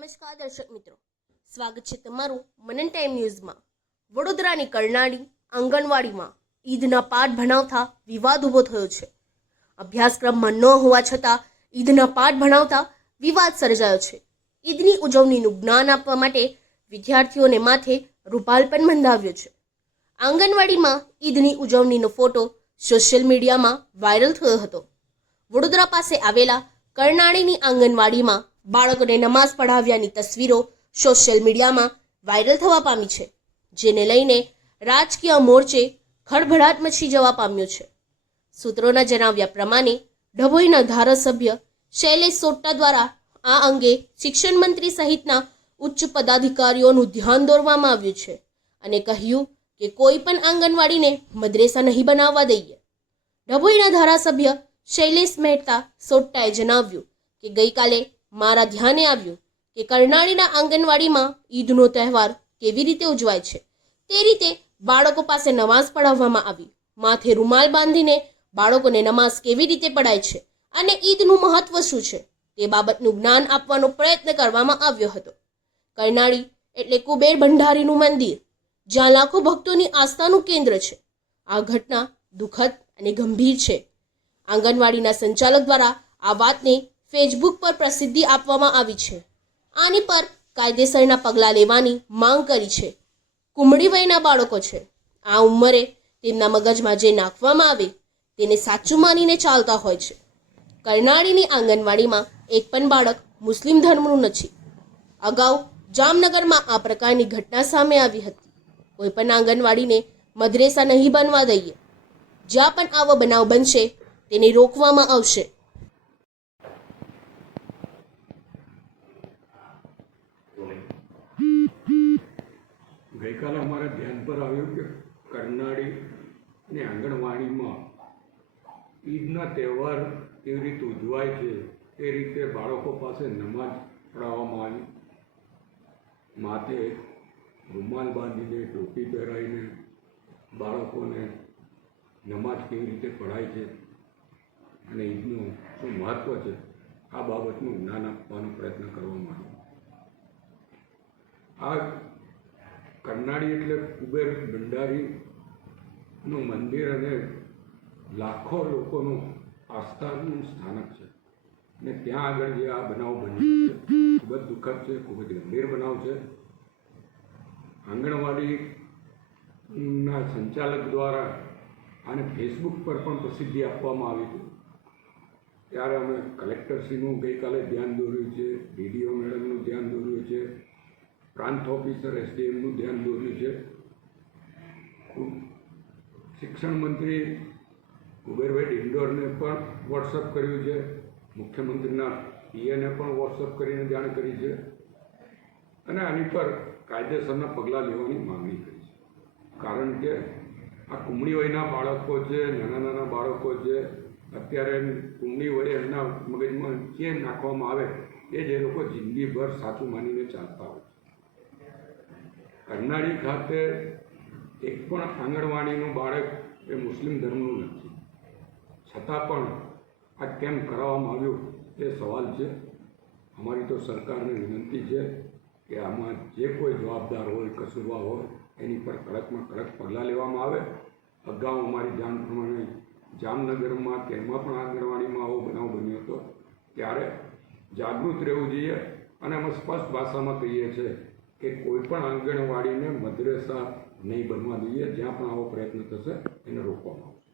નમસ્કાર દર્શક મિત્રો, સ્વાગત છે તમારું મનન ટાઈમ ન્યૂઝમાં। વડોદરાની કરનાળી આંગણવાડીમાં ઈદના પાઠ ભણાવતા વિવાદ ઊભો થયો છે। અભ્યાસક્રમમાં ન હોવા છતાં ઈદના પાઠ ભણાવતા વિવાદ સર્જાયો છે। ઈદની ઉજવણીનું જ્ઞાન આપવા માટે વિદ્યાર્થીઓને માથે રૂમાલ પણ બંધાવ્યો છે। આંગણવાડીમાં ઈદની ઉજવણીનો ફોટો સોશિયલ મીડિયામાં વાયરલ થયો હતો। વડોદરા પાસે આવેલા કરનાળીની આંગણવાડીમાં બાળકોને નમાઝ પઢાવ્યાની તસવીરો સોશિયલ મીડિયામાં વાયરલ થવા પામી છે, જેને લઈને રાજકીય મોરચે ખળભળાટ મચી જવા પામ્યો છે। સૂત્રોના જણાવ્યા પ્રમાણે ડભોઈના ધારાસભ્ય શૈલેષ સોટ્ટા દ્વારા આ અંગે શિક્ષણ મંત્રી સહિતના ઉચ્ચ પદાધિકારીઓનું ધ્યાન દોરવામાં આવ્યું છે અને કહ્યું કે કોઈ પણ આંગણવાડીને મદ્રેસા નહીં બનાવવા દઈએ। ડભોઈના ધારાસભ્ય શૈલેષ મહેતા સોટ્ટાએ જણાવ્યું કે ગઈકાલે મારા ધ્યાને આવ્યું કે કરનાળીના આંગણવાડીમાં ઈદનો તહેવાર કેવી રીતે ઉજવાય છે તે રીતે બાળકો પાસે નમાઝ પઢાવવામાં આવી। માથે રૂમાલ બાંધીને બાળકોને નમાઝ કેવી રીતે પઢાય છે અને ઈદનું મહત્વ શું છે તે બાબતનું જ્ઞાન આપવાનો પ્રયત્ન કરવામાં આવ્યો હતો। કરનાળી એટલે કુબેર ભંડારીનું મંદિર, જ્યાં લાખો ભક્તોની આસ્થાનું કેન્દ્ર છે। આ ઘટના દુઃખદ અને ગંભીર છે। આંગણવાડીના સંચાલક દ્વારા આ વાતને ફેસબુક પર પ્રસિદ્ધિ આપવામાં આવી છે। આની પર કાયદેસરના પગલાં લેવાની માંગ કરી છે। કુમળી વયના બાળકો છે, આ ઉંમરે તેમના મગજમાં જે નાખવામાં આવે તેને સાચું માનીને ચાલતા હોય છે। કરનાળીની આંગણવાડીમાં એક પણ બાળક મુસ્લિમ ધર્મનું નથી। અગાઉ જામનગરમાં આ પ્રકારની ઘટના સામે આવી હતી। કોઈ પણ આંગણવાડીને મદ્રેસા નહીં બનવા દઈએ। જ્યાં પણ આવો બનાવ બનશે તેને રોકવામાં આવશે। ગઈકાલે અમારા ધ્યાન પર આવ્યું કે કરનાળીની આંગણવાડીમાં ઈદના તહેવાર કેવી રીતે ઉજવાય છે તે રીતે બાળકો પાસે નમાઝ પઢાવવામાં આવી। માથે રૂમાલ બાંધીને ટોપી પહેરાવીને બાળકોને નમાઝ કેવી રીતે પઢાય છે અને ઈદનું શું મહત્ત્વ છે આ બાબતનું જ્ઞાન આપવાનો પ્રયત્ન કરવામાં આવ્યો। આ કરનાળી એટલે કુબેર ભંડારીનું મંદિર અને લાખો લોકોનું આસ્થાનું સ્થાનક છે અને ત્યાં આગળ જે આ બનાવ બન્યો છે ખૂબ જ દુઃખદ છે, ખૂબ જ ગંભીર બનાવ છે। આંગણવાડીના સંચાલક દ્વારા આને ફેસબુક પર પણ પ્રસિદ્ધિ આપવામાં આવી હતી, ત્યારે અમે કલેક્ટરશ્રીનું ગઈકાલે ધ્યાન દોર્યું છે, ડીડીઓ મેડમનું ધ્યાન દોર્યું છે, પ્રાંત ઓફિસર એસડીએમનું ધ્યાન દોર્યું છે। શિક્ષણ મંત્રી કુબેરભાઈ ડિંડોરને પણ વોટ્સઅપ કર્યું છે, મુખ્યમંત્રીના પીએને પણ વોટ્સઅપ કરીને જાણ કરી છે અને આની પર કાયદેસરના પગલાં લેવાની માંગણી કરી છે। કારણ કે આ કુમળી વયના બાળકો છે, નાના નાના બાળકો છે, અત્યારે કુમળી વયે એમના મગજમાં જે નાખવામાં આવે એ જ એ લોકો જિંદગીભર સાચું માનીને ચાલતા હોય છે। કરનાળી ખાતે એક પણ આંગણવાડીનું બાળક એ મુસ્લિમ ધર્મનું નથી, છતાં પણ આ કેમ કરાવવામાં આવ્યું એ સવાલ છે। અમારી તો સરકારને વિનંતી છે કે આમાં જે કોઈ જવાબદાર હોય, કસૂરવાર હોય એની પર કડકમાં કડક પગલાં લેવામાં આવે। અગાઉ અમારી જાણ પ્રમાણે જામનગરમાં કે એમાં પણ આંગણવાડીમાં આવો બનાવ બન્યો હતો, ત્યારે જાગૃત રહેવું જોઈએ અને અમે સ્પષ્ટ ભાષામાં કહીએ છીએ કે કોઈ પણ આંગણવાડીને મદ્રેસા નહીં બનવા દઈએ। જ્યાં પણ આવો પ્રયત્ન થશે એને રોકવામાં આવશે।